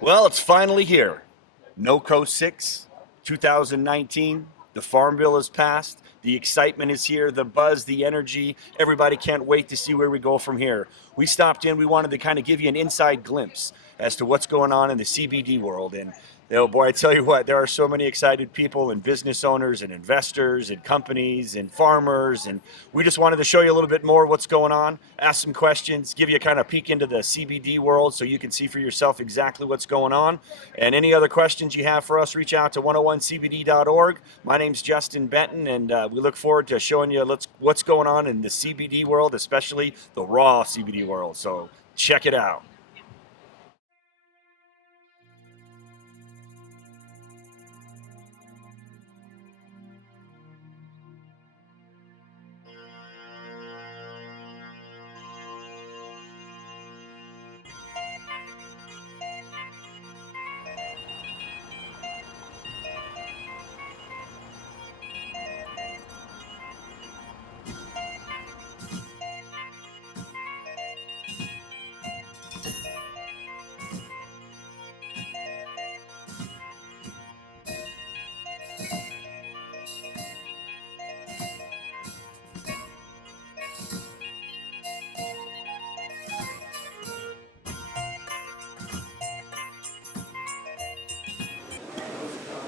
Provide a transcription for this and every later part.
Well, it's finally here. NoCo 6, 2019. The Farm Bill is passed. The excitement is here, the buzz, the energy. Everybody can't wait to see where we go from here. We stopped in, we wanted to kind of give you an inside glimpse as to what's going on in the CBD world. And oh boy, I tell you what, there are so many excited people and business owners and investors and companies and farmers. And we just wanted to show you a little bit more of what's going on, ask some questions, give you a kind of peek into the CBD world so you can see for yourself exactly what's going on. And any other questions you have for us, reach out to 101cbd.org. My name's Justin Benton, and we look forward to showing you what's going on in the CBD world, especially the raw CBD world. So check it out.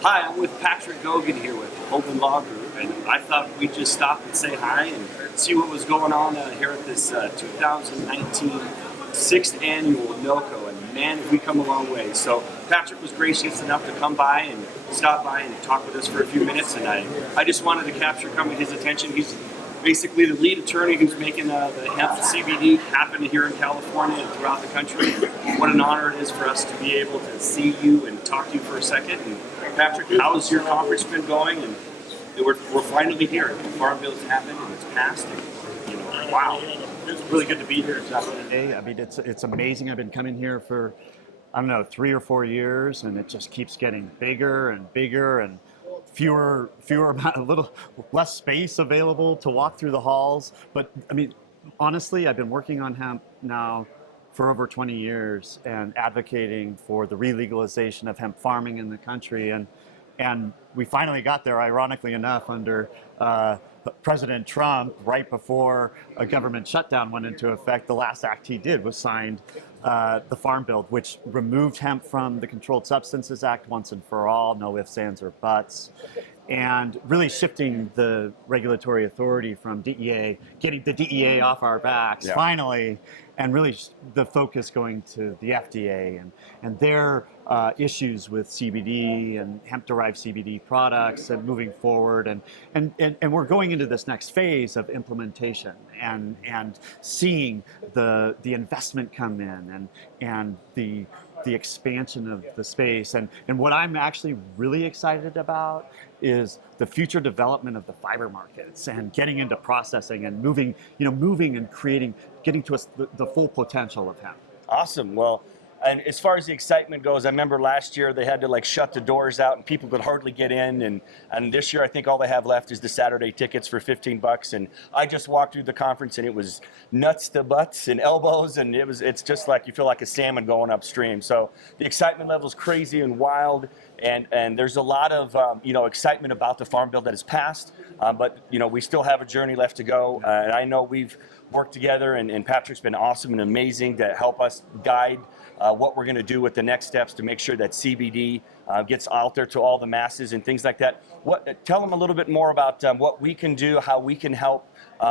Hi, I'm with Patrick Gogan here with Open Law Group, and I thought we'd just stop and say hi and see what was going on here at this 2019 sixth annual NoCo. And man, have we come a long way. So Patrick was gracious enough to come by and stop by and talk with us for a few minutes, and I just wanted to capture his attention. He's basically the lead attorney who's making the hemp CBD happen here in California and throughout the country. And what an honor it is for us to be able to see you and talk to you for a second. And Patrick, how's your conference been going? And we're finally here. The Farm Bill's happened and it's passed. And, wow, it's really good to be here. Hey, I mean, it's amazing. I've been coming here for, I don't know, 3 or 4 years, and it just keeps getting bigger and bigger, and fewer a little less space available to walk through the halls. But I mean, honestly, I've been working on hemp now for over 20 years and advocating for the re-legalization of hemp farming in the country, and we finally got there, ironically enough, under President Trump. Right before a government shutdown went into effect, the last act he did was signed the Farm Bill, which removed hemp from the Controlled Substances Act once and for all, no ifs, ands, or buts, and really shifting the regulatory authority from DEA, getting the DEA off our backs, finally, and really the focus going to the FDA and their issues with CBD and hemp-derived CBD products and moving forward. And we're going into this next phase of implementation and seeing the investment come in and the expansion of the space. And what I'm actually really excited about is the future development of the fiber markets and getting into processing and moving and creating, getting to the full potential of hemp. Awesome. Well, and as far as the excitement goes, I remember last year they had to shut the doors out and people could hardly get in. And this year I think all they have left is the Saturday tickets for $15. And I just walked through the conference and it was nuts to butts and elbows, and it's just like you feel like a salmon going upstream. So the excitement level is crazy and wild. And there's a lot of excitement about the Farm Bill that has passed, but we still have a journey left to go. And I know we've worked together, and Patrick's been awesome and amazing to help us guide what we're going to do with the next steps to make sure that CBD gets out there to all the masses and things like that. Tell them a little bit more about what we can do, how we can help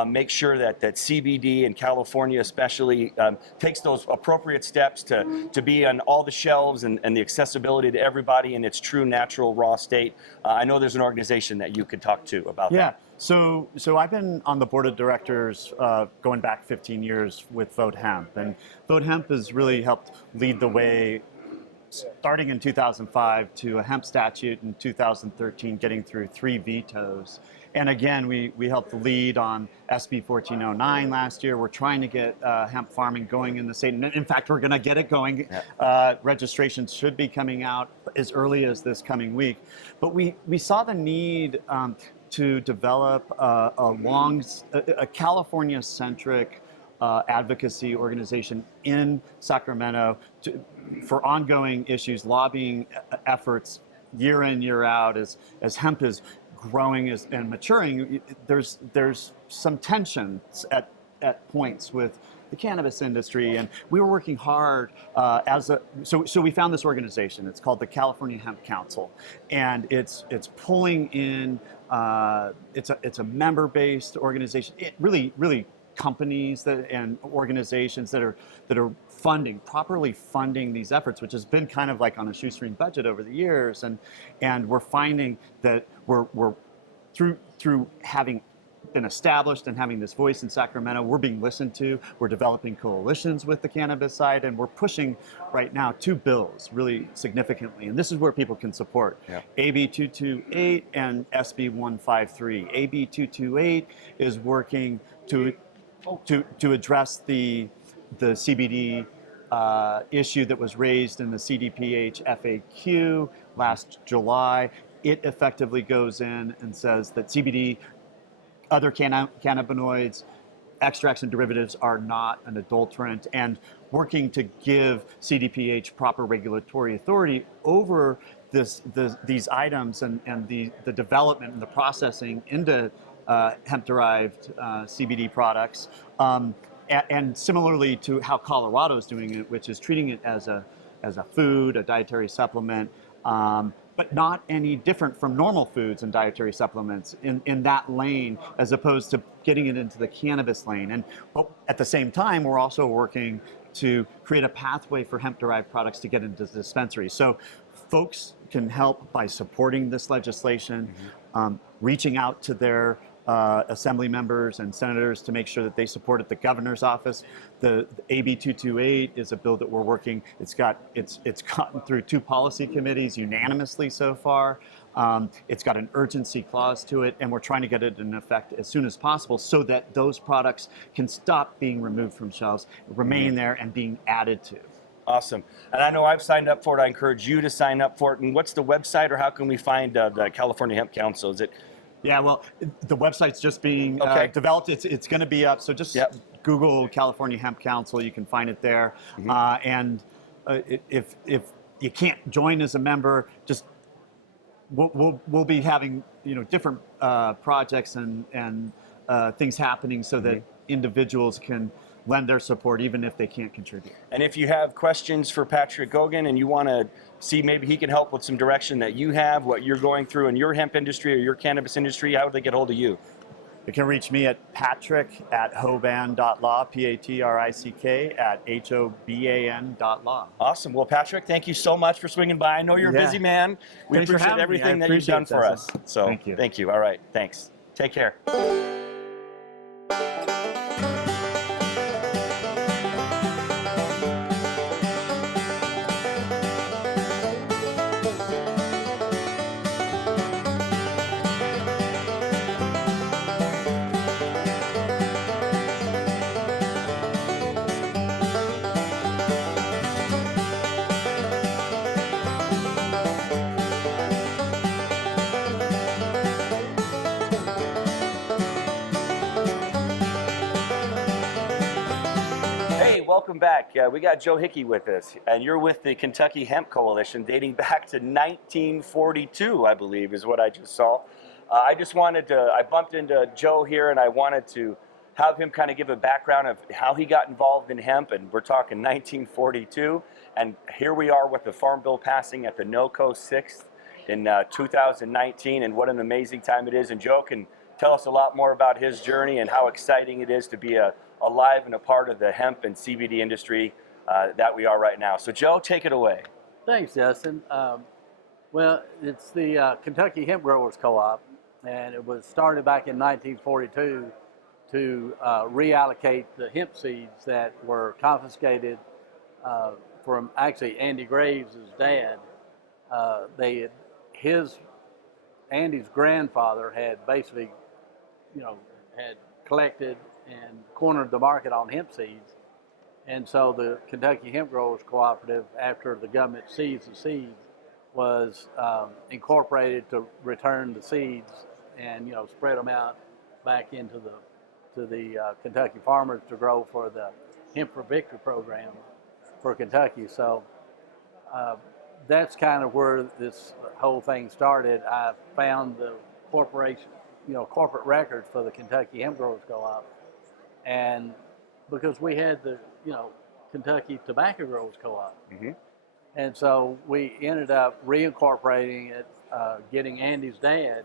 make sure that CBD in California especially takes those appropriate steps to be on all the shelves and the accessibility to everybody in its true natural raw state. I know there's an organization that you could talk to about that. Yeah, so I've been on the board of directors going back 15 years with Vote Hemp, and Vote Hemp has really helped lead the way, starting in 2005 to a hemp statute in 2013, getting through 3 vetoes. And again, we helped lead on SB 1409 last year. We're trying to get hemp farming going in the state. And in fact, we're going to get it going. Registrations should be coming out as early as this coming week. But we saw the need to develop a California-centric advocacy organization in Sacramento for ongoing issues, lobbying efforts year in, year out, as hemp is growing and maturing, there's some tensions at points with the cannabis industry, and we were working hard so we found this organization. It's called the California Hemp Council, and it's pulling in it's a member-based organization. It really companies and organizations that are properly funding these efforts, which has been kind of like on a shoestring budget over the years, and we're finding that we're through having been established and having this voice in Sacramento, we're being listened to. We're developing coalitions with the cannabis side, and we're pushing right now 2 bills really significantly. And this is where people can support. Yeah. AB 228 and SB 153. AB 228 is working to address the CBD issue that was raised in the CDPH FAQ last July. It effectively goes in and says that CBD, other cannabinoids, extracts and derivatives are not an adulterant, and working to give CDPH proper regulatory authority over these items and the development and the processing into hemp-derived CBD products. And similarly to how Colorado is doing it, which is treating it as a food, a dietary supplement, but not any different from normal foods and dietary supplements in that lane, as opposed to getting it into the cannabis lane. And at the same time, we're also working to create a pathway for hemp-derived products to get into dispensaries. So folks can help by supporting this legislation, reaching out to their assembly members and senators to make sure that they support it. The governor's office, the AB 228 is a bill that we're working. It's gotten through 2 policy committees unanimously so far. It's got an urgency clause to it, and we're trying to get it in effect as soon as possible so that those products can stop being removed from shelves, remain there, and being added to. Awesome. And I know I've signed up for it. I encourage you to sign up for it. And what's the website, or how can we find the California Hemp Council? Is it? Yeah, well, the website's just being developed. It's going to be up. So just Google California Hemp Council. You can find it there. And if you can't join as a member, just we'll be having different projects and things happening so that individuals can lend their support even if they can't contribute. And if you have questions for Patrick Gogan and you want to see maybe he can help with some direction that you have, what you're going through in your hemp industry or your cannabis industry, how would they get hold of you? You can reach me at patrick@hoban.law, patrick@hoban.law. Awesome. Well, Patrick, thank you so much for swinging by. I know you're a busy man. We Thanks for appreciate having me. everything I that you've done for us. Tessa. So Thank you. Thank you. All right. Thanks. Take care. Welcome back. We got Joe Hickey with us, and you're with the Kentucky Hemp Coalition dating back to 1942, I believe, is what I just saw. I bumped into Joe here, and I wanted to have him kind of give a background of how he got involved in hemp, and we're talking 1942, and here we are with the Farm Bill passing at the NoCo 6th in 2019, and what an amazing time it is. And Joe can tell us a lot more about his journey and how exciting it is to be alive and a part of the hemp and CBD industry that we are right now. So Joe, take it away. Thanks, Justin. Well, it's the Kentucky Hemp Growers Co-op, and it was started back in 1942 to reallocate the hemp seeds that were confiscated from actually Andy Graves' dad. Andy's grandfather had basically, had collected and cornered the market on hemp seeds. And so the Kentucky Hemp Growers Cooperative, after the government seized the seeds, was incorporated to return the seeds and spread them out back into the Kentucky farmers to grow for the Hemp for Victory program for Kentucky. So that's kind of where this whole thing started. I found the corporation, corporate records for the Kentucky Hemp Growers Co-op, and because we had the, Kentucky Tobacco Growers Co-op, and so we ended up reincorporating it, getting Andy's dad,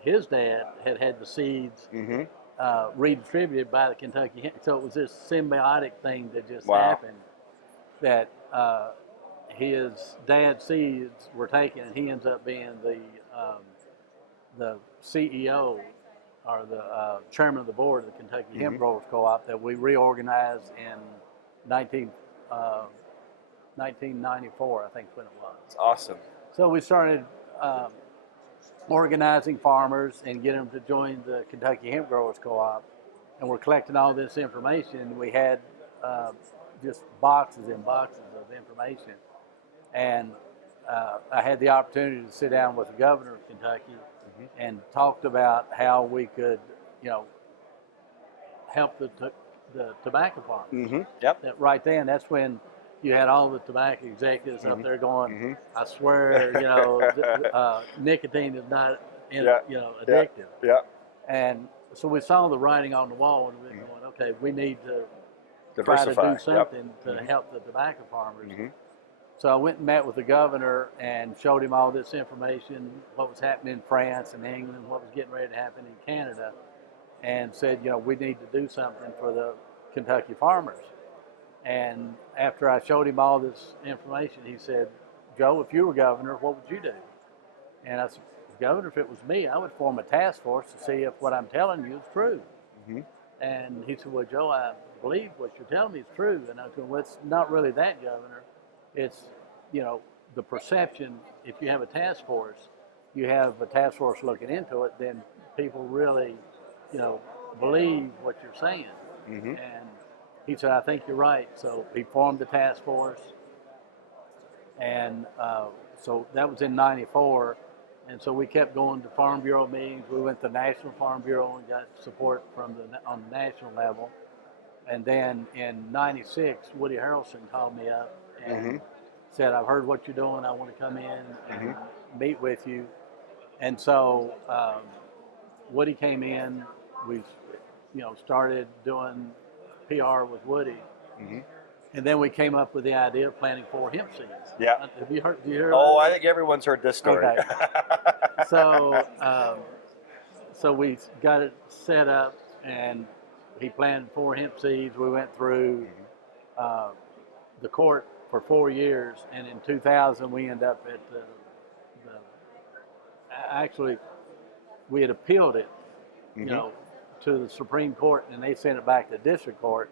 his dad had the seeds redistributed by the Kentucky Hemp. So it was this symbiotic thing that just happened, that his dad's seeds were taken, and he ends up being the CEO or the chairman of the board of the Kentucky Hemp Growers Co-op that we reorganized in 1994, I think, when it was. It's awesome. So we started organizing farmers and getting them to join the Kentucky Hemp Growers Co-op, and we're collecting all this information. We had just boxes and boxes of information, and I had the opportunity to sit down with the governor of Kentucky and talked about how we could, help the tobacco farmers. That right then, that's when you had all the tobacco executives up there going, I swear, nicotine is not, addictive. And so we saw the writing on the wall, and we were going, okay, we need to try to do something to help the tobacco farmers. So I went and met with the governor and showed him all this information, what was happening in France and England, what was getting ready to happen in Canada, and said, we need to do something for the Kentucky farmers. And after I showed him all this information, he said, Joe, if you were governor, what would you do? And I said, Governor, if it was me, I would form a task force to see if what I'm telling you is true. And he said, well, Joe, I believe what you're telling me is true. And I said, well, it's not really that, Governor. It's, the perception. If you have a task force, you have a task force looking into it, then people really, believe what you're saying. And he said, I think you're right. So he formed the task force. And so that was in '94. And so we kept going to Farm Bureau meetings. We went to National Farm Bureau and got support on the national level. And then in '96, Woody Harrelson called me up and said, I've heard what you're doing. I want to come in and meet with you. And so Woody came in. We, started doing PR with Woody. And then we came up with the idea of planting 4 hemp seeds. Have you heard? Oh, I think everyone's heard this story. Okay. So we got it set up, and he planted 4 hemp seeds. We went through the court for 4 years, and in 2000 we ended up at actually we had appealed it, to the Supreme Court, and they sent it back to district court.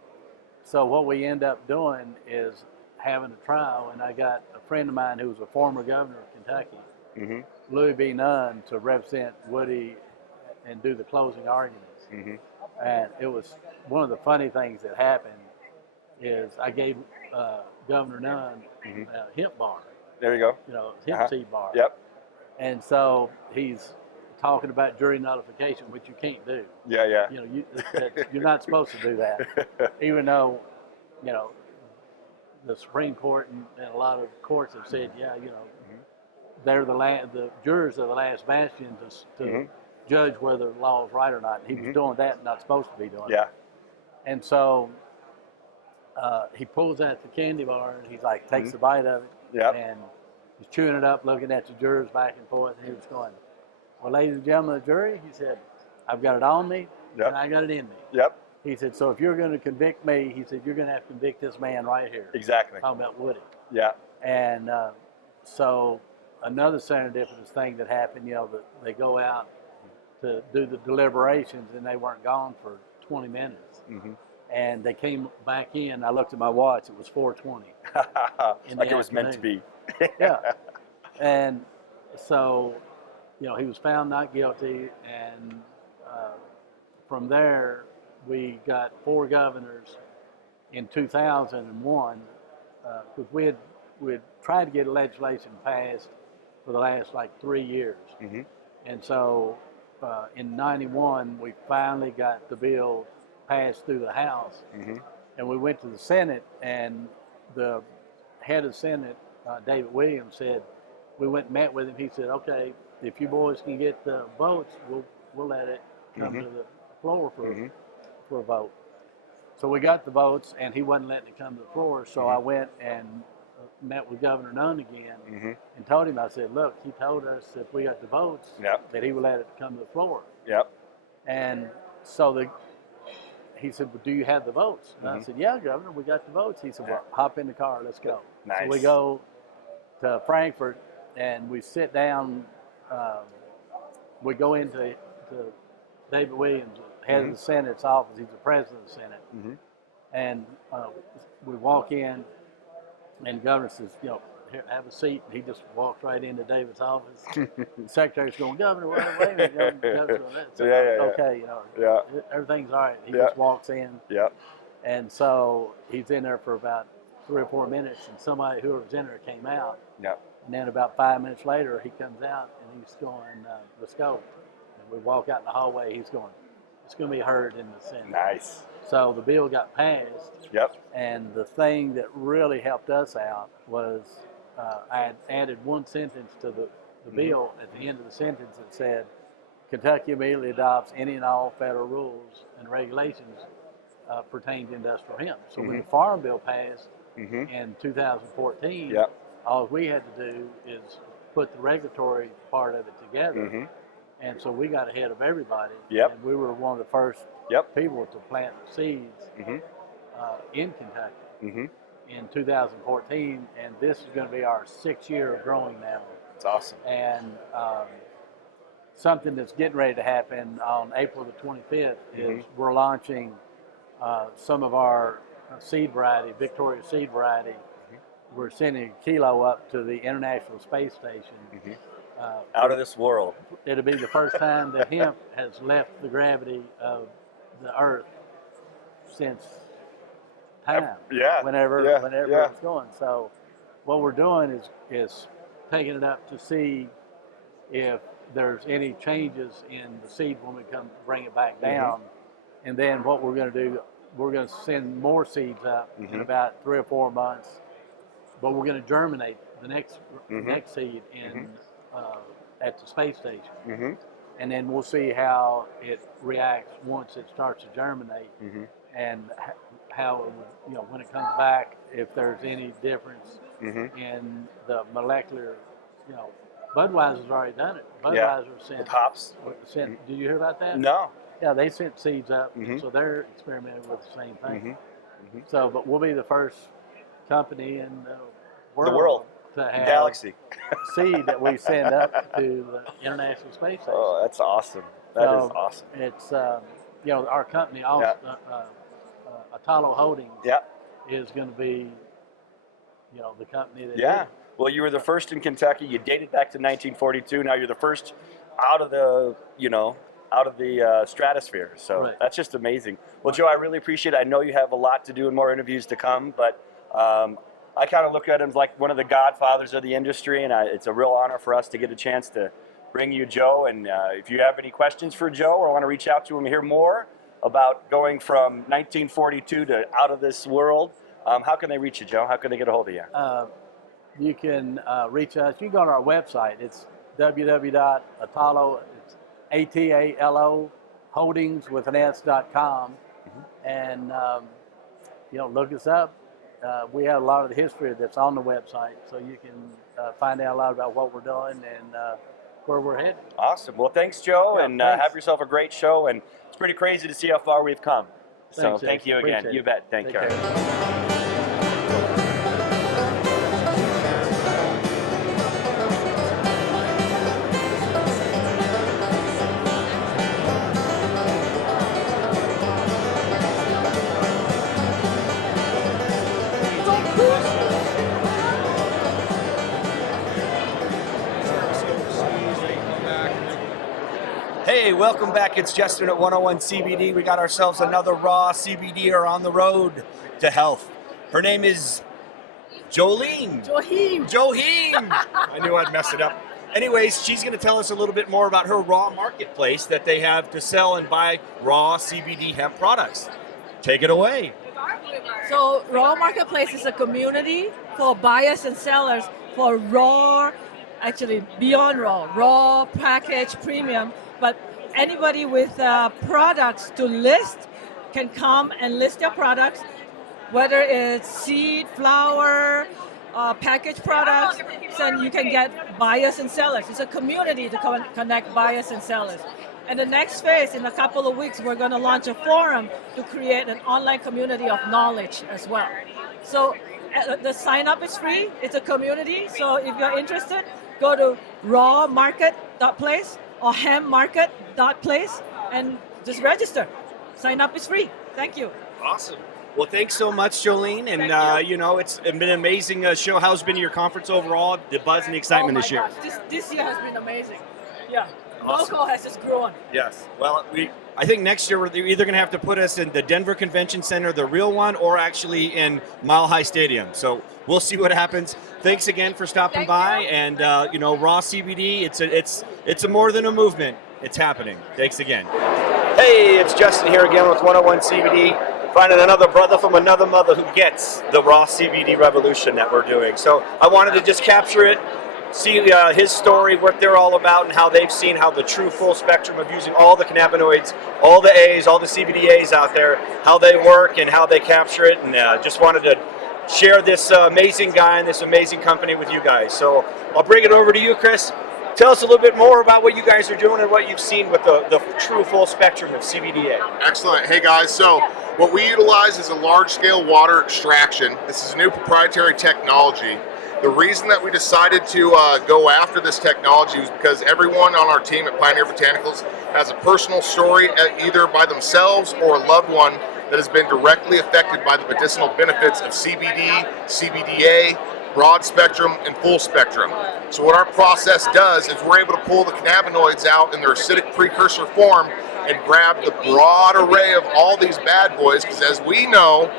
So what we end up doing is having a trial, and I got a friend of mine who was a former governor of Kentucky, Louis B. Nunn, to represent Woody and do the closing arguments. And it was one of the funny things that happened is I gave Governor Nunn a hemp bar. There you go. Hemp seed bar. And so he's talking about jury notification, which you can't do. You're not supposed to do that, even though, the Supreme Court and a lot of courts have said, they're the jurors are the last bastion to judge whether the law is right or not. And he was doing that and not supposed to be doing it. And so he pulls out the candy bar and he's like, takes a bite of it, and he's chewing it up, looking at the jurors back and forth, and he was going, well, ladies and gentlemen of the jury, he said, I've got it on me, and I got it in me. He said, so if you're going to convict me, he said, you're going to have to convict this man right here. Exactly. Talking about Woody. And so another serendipitous thing that happened, they go out to do the deliberations, and they weren't gone for 20 minutes. And they came back in. I looked at my watch. It was 4:20. Like it was meant to be. And so, he was found not guilty, and from there, we got 4 governors in 2001, because we had tried to get legislation passed for the last 3 years. And so in '91, we finally got the bill passed through the House, and we went to the Senate, and the head of the Senate David Williams said, we went and met with him. He said, okay, if you boys can get the votes, we'll let it come to the floor for a vote. So we got the votes, and he wasn't letting it come to the floor. So I went and met with Governor Nunn again and told him, I said, look, he told us if we got the votes that he would let it come to the floor. Yep. And so he said, well, do you have the votes? And I said, yeah, Governor, we got the votes. He said, well, hop in the car, let's go. Nice. So we go to Frankfurt, and we sit down. We go into David Williams, head of the Senate's office. He's the president of the Senate. And we walk in, and the governor says, you know, here, have a seat. And he just walks right into David's office. The secretary's going, Governor, wait a minute. Governor, okay, you know, everything's all right. He just walks in. And so he's in there for about 3 or 4 minutes, and somebody, whoever was in there, came out. And then about 5 minutes later, he comes out, and he's going, let's go. And we walk out in the hallway. He's going, it's going to be heard in the Senate. Nice. So the bill got passed. And the thing that really helped us out was I had added one sentence to the bill at the end of the sentence that said, Kentucky immediately adopts any and all federal rules and regulations pertaining to industrial hemp. So when the Farm Bill passed in 2014, all we had to do is put the regulatory part of it together. And so we got ahead of everybody. And we were one of the first people to plant seeds in Kentucky in 2014. And this is going to be our 6th year of growing now. That's awesome. And something that's getting ready to happen on April the 25th is we're launching some of our seed variety, Victoria seed variety. We're sending a kilo up to the International Space Station. Out of this world. It'll be the first time that hemp has left the gravity of the Earth since time. Whenever it's going. So what we're doing is taking it up to see if there's any changes in the seed when we come bring it back down. And then what we're going to do, we're going to send more seeds up in about 3 or 4 months. But we're going to germinate the next seed in at the space station, and then we'll see how it reacts once it starts to germinate, and how, you know, when it comes back, if there's any difference in the molecular, you know, Budweiser's already done it. Budweiser sent hops. Did you hear about that? No. Yeah, they sent seeds up, so they're experimenting with the same thing. So, but we'll be the first company in the world to have galaxy seed that we send up to the International Space Station. Oh, that's awesome. That is awesome. It's you know, our company also, Atalo Holdings is going to be, you know, the company that did. Well, you were the first in Kentucky. You dated back to 1942. Now you're the first out of the, you know, out of the stratosphere. So that's just amazing. Well, Joe, I really appreciate it. I know you have a lot to do and more interviews to come, but I kind of look at him as like one of the godfathers of the industry, and it's a real honor for us to get a chance to bring you Joe. And if you have any questions for Joe or want to reach out to him, hear more about going from 1942 to out of this world, how can they reach you, Joe? How can they get a hold of you? You can reach us. You can go to our website. It's www.atalo, it's ATALO holdings with an S.com, and you know, look us up. We have a lot of the history that's on the website, so you can find out a lot about what we're doing and where we're headed. Awesome. Well, thanks, Joe, and have yourself a great show. And it's pretty crazy to see how far we've come. So thank you again. You bet. Take care. Hey, welcome back. It's Justin at 101 CBD. We got ourselves another raw CBDer on the road to health. Her name is Jolene. Joheen. I knew I'd mess it up. Anyways, she's going to tell us a little bit more about her raw marketplace that they have to sell and buy raw CBD hemp products. Take it away. With our So Raw Marketplace is a community for buyers and sellers for raw, actually beyond raw package premium, but anybody with products to list can come and list their products, whether it's seed, flower, packaged products, and you can get buyers and sellers. It's a community to connect buyers and sellers. And the next phase, in a couple of weeks, we're going to launch a forum to create an online community of knowledge as well. So the sign up is free. It's a community. So if you're interested, go to rawmarket.place or hempmarket.place and just register. Sign up is free. Thank you. Awesome. Well, thanks so much, Jolene. And, you know, it's been an amazing show. How's been your conference overall? The buzz and the excitement this year? Gosh, this year has been amazing. Yeah. Awesome. NoCo has just grown. Yes. Well, I think next year we're either going to have to put us in the Denver Convention Center, the real one, or actually in Mile High Stadium. So we'll see what happens. Thanks again for stopping by. And, you know, Raw CBD, it's a more than a movement. It's happening. Thanks again. Hey, it's Justin here again with 101 CBD, finding another brother from another mother who gets the Raw CBD revolution that we're doing. So I wanted to just capture it, see his story, what they're all about, and how they've seen how the true full spectrum of using all the cannabinoids, all the A's, all the CBDAs out there, how they work and how they capture it. And just wanted to share this amazing guy and this amazing company with you guys. So I'll bring it over to you, Chris. Tell us a little bit more about what you guys are doing and what you've seen with the true full spectrum of CBDA. Excellent. Hey guys, so what we utilize is a large-scale water extraction. This is a new proprietary technology. The reason that we decided to go after this technology was because everyone on our team at Pioneer Botanicals has a personal story, either by themselves or a loved one, that has been directly affected by the medicinal benefits of CBD, CBDA, broad spectrum, and full spectrum. So what our process does is we're able to pull the cannabinoids out in their acidic precursor form and grab the broad array of all these bad boys, because as we know,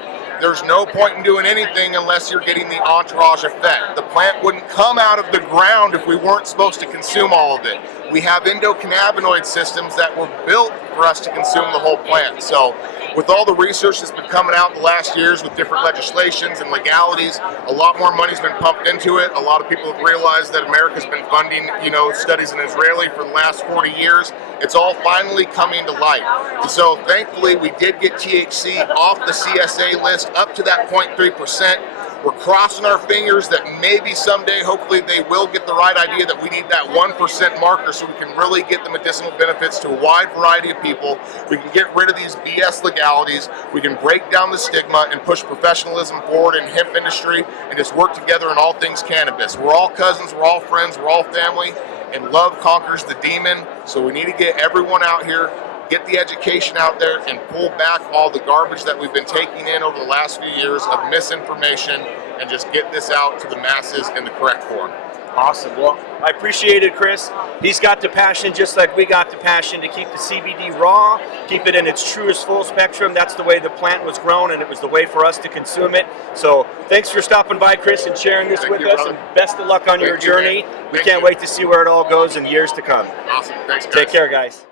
there's no point in doing anything unless you're getting the entourage effect. The plant wouldn't come out of the ground if we weren't supposed to consume all of it. We have endocannabinoid systems that were built for us to consume the whole plant. So with all the research that's been coming out in the last years with different legislations and legalities, a lot more money's been pumped into it. A lot of people have realized that America's been funding, studies in Israeli for the last 40 years. It's all finally coming to light. And so thankfully we did get THC off the CSA list up to that 0.3%. We're crossing our fingers that maybe someday, hopefully, they will get the right idea that we need that 1% marker so we can really get the medicinal benefits to a wide variety of people. We can get rid of these BS legalities. We can break down the stigma and push professionalism forward in hemp industry and just work together in all things cannabis. We're all cousins, we're all friends, we're all family, and love conquers the demon. So we need to get everyone out here, get the education out there, and pull back all the garbage that we've been taking in over the last few years of misinformation, and just get this out to the masses in the correct form. Awesome. Well, I appreciate it, Chris. He's got the passion just like we got the passion to keep the CBD raw, keep it in its truest full spectrum. That's the way the plant was grown, and it was the way for us to consume it. So thanks for stopping by, Chris, and sharing this with us, and best of luck on your journey. We can't wait to see where it all goes in years to come. Awesome. Thanks, guys. Take care, guys.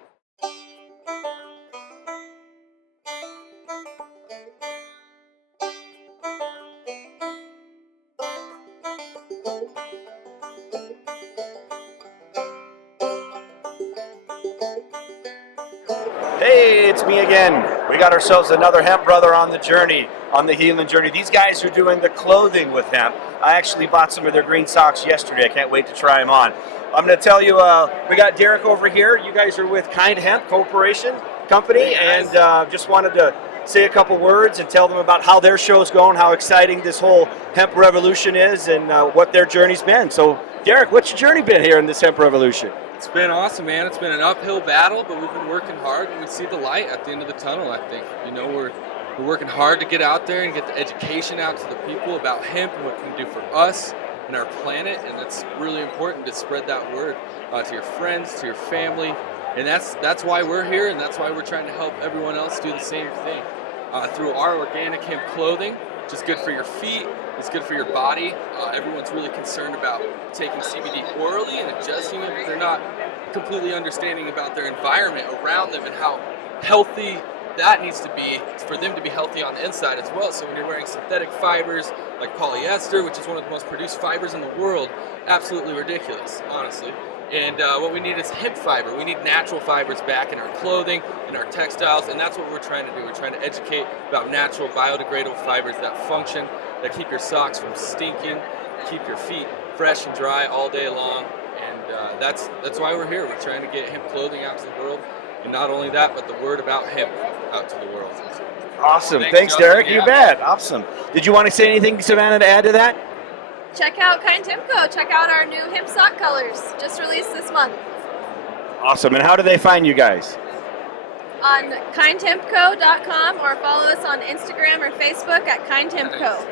Hey, it's me again. We got ourselves another hemp brother on the journey, on the healing journey. These guys are doing the clothing with hemp. I actually bought some of their green socks yesterday. I can't wait to try them on. I'm going to tell you, we got Derek over here. You guys are with Hemp Corporation company, and just wanted to say a couple words and tell them about how their show's going, how exciting this whole hemp revolution is, and what their journey's been. So, Derek, what's your journey been here in this hemp revolution? It's been awesome, man. It's been an uphill battle, but we've been working hard, and we see the light at the end of the tunnel, I think. We're working hard to get out there and get the education out to the people about hemp and what it can do for us and our planet, and it's really important to spread that word to your friends, to your family, and that's why we're here, and that's why we're trying to help everyone else do the same thing. Through our organic hemp clothing, which is good for your feet, it's good for your body. Everyone's really concerned about taking CBD orally and ingesting it, but they're not completely understanding about their environment around them and how healthy that needs to be for them to be healthy on the inside as well. So when you're wearing synthetic fibers like polyester, which is one of the most produced fibers in the world, absolutely ridiculous, honestly. And what we need is hemp fiber. We need natural fibers back in our clothing, in our textiles, and that's what we're trying to do. We're trying to educate about natural biodegradable fibers that function, that keep your socks from stinking, keep your feet fresh and dry all day long. And that's why we're here. We're trying to get hemp clothing out to the world. And not only that, but the word about hemp out to the world. Awesome. Thanks, Justin. Derek. Yeah. You bet. Awesome. Did you want to say anything, Savannah, to add to that? Check out KindHempCo. Check out our new hemp sock colors, just released this month. Awesome. And how do they find you guys? On kindhempco.com or follow us on Instagram or Facebook at KindHempCo.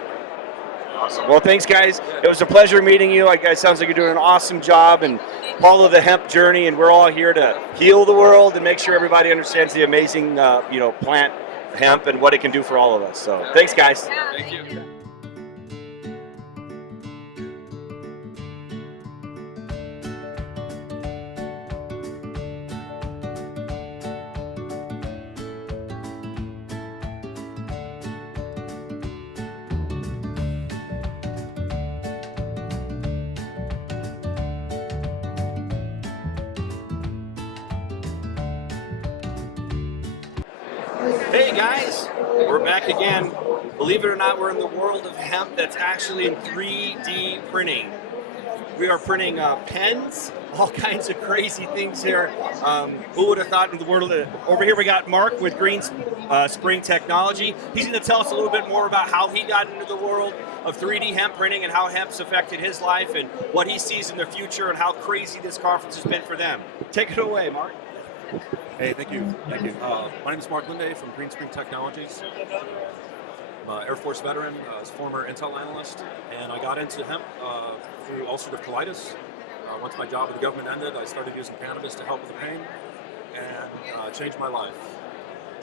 Awesome. Well, thanks, guys. It was a pleasure meeting you. It sounds like you're doing an awesome job and follow the hemp journey. And we're all here to heal the world and make sure everybody understands the amazing, plant hemp and what it can do for all of us. So, thanks, guys. Yeah, Thank you. Hey guys, we're back again. Believe it or not, we're in the world of hemp that's actually in 3D printing. We are printing pens, all kinds of crazy things here. Who would have thought in the world of, over here we got Mark with Green Spring Technology. He's going to tell us a little bit more about how he got into the world of 3D hemp printing and how hemp's affected his life and what he sees in the future and how crazy this conference has been for them. Take it away, Mark. Hey, thank you. My name is Mark Linde from Green Spring Technologies. I'm an Air Force veteran, former Intel analyst, and I got into hemp through ulcerative colitis. Once my job with the government ended, I started using cannabis to help with the pain, and changed my life,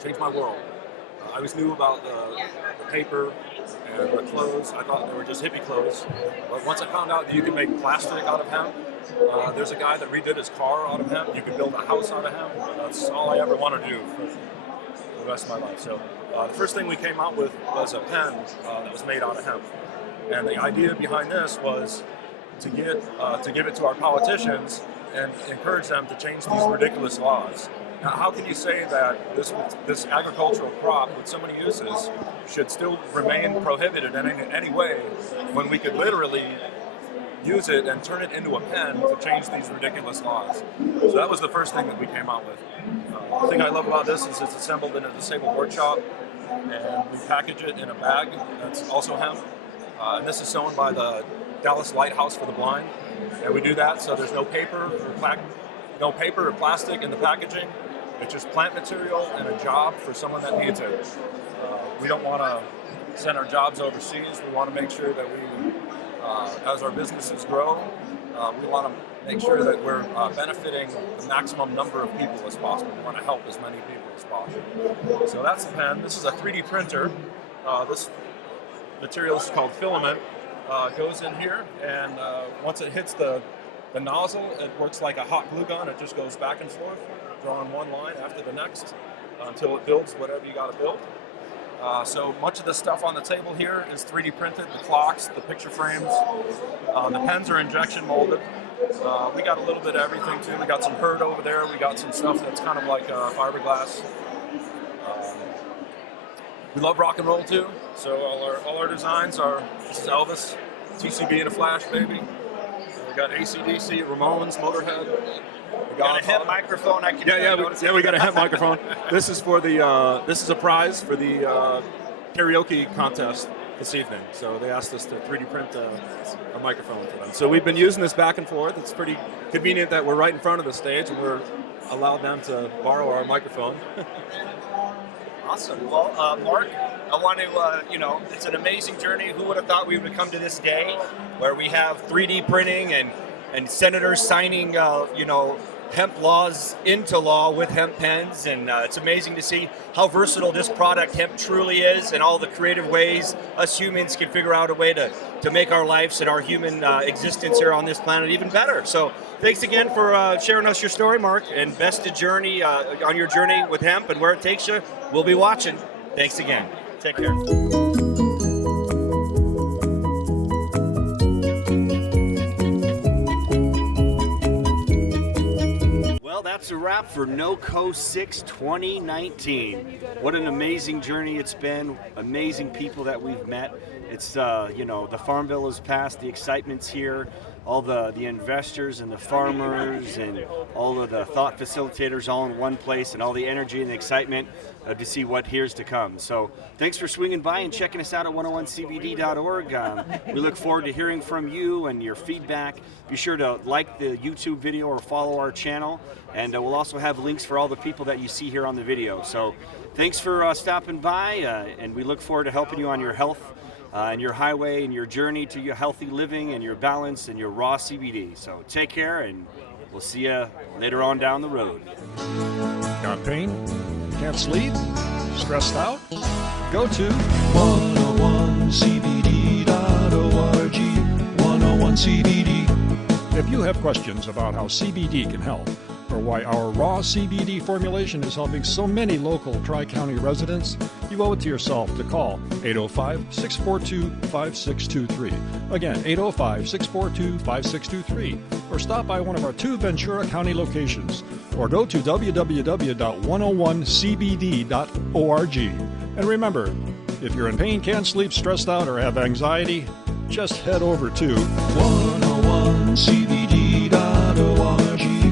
changed my world. I always knew about the paper and the clothes. I thought they were just hippie clothes, but once I found out that you could make plastic out of hemp, there's a guy that redid his car out of hemp. You could build a house out of hemp. That's all I ever want to do for the rest of my life. So the first thing we came out with was a pen that was made out of hemp. And the idea behind this was to give it to our politicians and encourage them to change these ridiculous laws. Now, how can you say that this agricultural crop with so many uses should still remain prohibited in any way when we could literally use it and turn it into a pen to change these ridiculous laws? So that was the first thing that we came out with. The thing I love about this is it's assembled in a disabled workshop, and we package it in a bag that's also hemp. And this is sewn by the Dallas Lighthouse for the Blind. And we do that so there's no paper or plastic in the packaging. It's just plant material and a job for someone that needs it. We don't want to send our jobs overseas. We want to make sure that we, as our businesses grow, we want to make sure that we're benefiting the maximum number of people as possible. We want to help as many people as possible. So that's the pen. This is a 3D printer. This material is called filament. Goes in here, and once it hits the nozzle, it works like a hot glue gun. It just goes back and forth, drawing one line after the next until it builds whatever you got to build. So much of the stuff on the table here is 3D printed, the clocks, the picture frames. The pens are injection molded. We got a little bit of everything too. We got some hurd over there. We got some stuff that's kind of like fiberglass. We love rock and roll too. So all our designs are, this is Elvis, TCB in a flash, baby. We got AC/DC, Ramones, Motorhead. We Got a hemp microphone. I can we got a hemp microphone. This is for the this is a prize for the karaoke contest this evening. So they asked us to 3D print a microphone for them. So we've been using this back and forth. It's pretty convenient that we're right in front of the stage and we're allowed them to borrow our microphone. Awesome. Well, Mark, I want to, it's an amazing journey. Who would have thought we would come to this day where we have 3D printing and senators signing, hemp laws into law with hemp pens, and it's amazing to see how versatile this product hemp truly is, and all the creative ways us humans can figure out a way to make our lives and our human existence here on this planet even better. So thanks again for sharing us your story, Mark, and best of journey on your journey with hemp and where it takes you. We'll be watching. Thanks again. Take care. That's a wrap for NoCo 6 2019. What an amazing journey it's been. Amazing people that we've met. It's the Farm Bill has passed. The excitement's here. All the investors and the farmers and all of the thought facilitators all in one place, and all the energy and the excitement to see what here's to come. So thanks for swinging by and checking us out at 101cbd.org. We look forward to hearing from you and your feedback. Be sure to like the YouTube video or follow our channel, and we'll also have links for all the people that you see here on the video. So thanks for stopping by, and we look forward to helping you on your health and your highway and your journey to your healthy living and your balance and your raw CBD. So take care, and we'll see you later on down the road. Got pain? Can't sleep? Stressed out? Go to 101cbd.org. 101cbd. If you have questions about how CBD can help, or why our raw CBD formulation is helping so many local Tri-County residents, you owe it to yourself to call 805-642-5623. Again, 805-642-5623. Or stop by one of our 2 Ventura County locations. Or go to www.101cbd.org. And remember, if you're in pain, can't sleep, stressed out, or have anxiety, just head over to 101cbd.org.